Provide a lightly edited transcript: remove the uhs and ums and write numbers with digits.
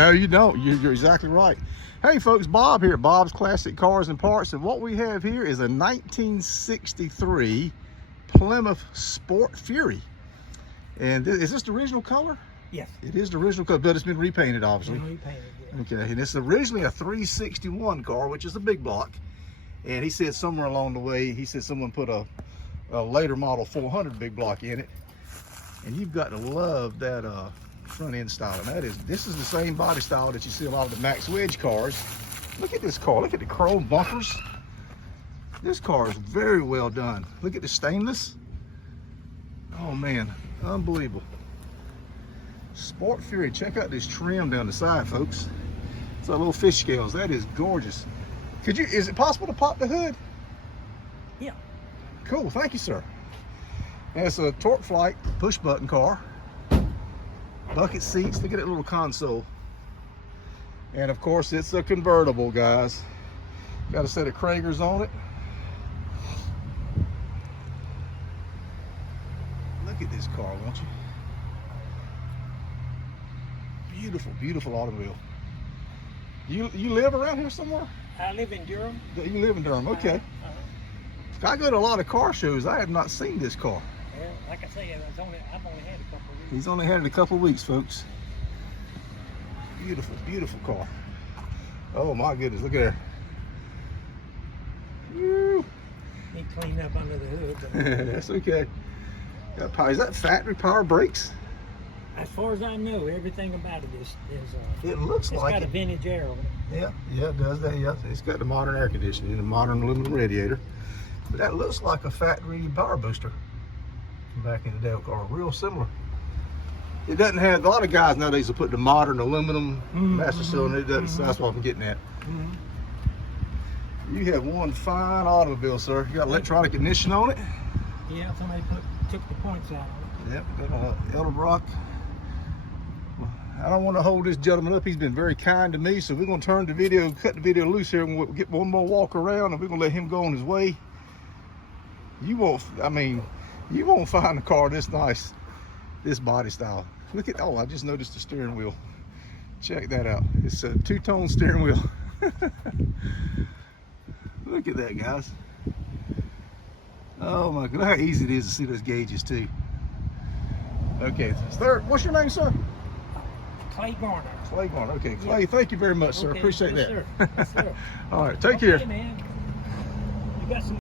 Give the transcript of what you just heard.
No, you don't. You're exactly right. Hey folks, Bob here at Bob's Classic Cars and Parts, and what we have here is a 1963 Plymouth Sport Fury. And is this the original color? Yes. It is the original color, but it's been repainted, obviously. Repainted, yeah. Okay, and it's originally a 361 car, which is a big block. And he said somewhere along the way, he said someone put a later model 400 big block in it. And you've got to love that front end style. And this is the same body style that you see a lot of the Max Wedge cars. Look at this car. Look at the chrome bumpers. This car is very well done. Look at the stainless. Oh man, unbelievable. Sport Fury. Check out this trim down the side, folks. It's like little fish scales. That is gorgeous. Is it possible to pop the hood? Yeah. Cool, thank you, sir. And it's a torque flight push button car. Bucket seats, look at that little console. And of course it's a convertible, guys. Got a set of Kragers on it. Look at this car, won't you? Beautiful, beautiful automobile. You live around here somewhere? I live in Durham. You live in Durham, okay. I go to a lot of car shows. I have not seen this car. Well, like I say, I've only had a couple of weeks. He's only had it a couple of weeks, folks. Beautiful, beautiful car. Oh my goodness, look at her. Woo. Need to clean up under the hood. But That's okay. Got power. Is that factory power brakes? as far as I know, everything about it is It looks like it's got a vintage air on it. Yeah, it does that. Yeah, it's got the modern air conditioning and the modern aluminum radiator. But that looks like a factory power booster from back in the day car, real similar. It doesn't have, a lot of guys nowadays will put the modern aluminum master cylinder. It doesn't, so that's what I'm getting at. You have one fine automobile, sir. You got electronic ignition on it. Yeah, somebody took the points out on it. Yep, got a Edelbrock. I don't want to hold this gentleman up. He's been very kind to me, so we're going to cut the video loose here, and we'll get one more walk around, and we're going to let him go on his way. You won't find a car this nice, this body style. Look at, oh, I just noticed the steering wheel. Check that out. It's a two-tone steering wheel. Look at that, guys. Oh my God, look how easy it is to see those gauges too. Okay, sir, what's your name, sir? Clay Garner. Clay Garner. Okay, Clay, thank you very much, sir. Okay, Appreciate yes, that. Sir. Yes, sir. All right, take Okay, care. man. You got some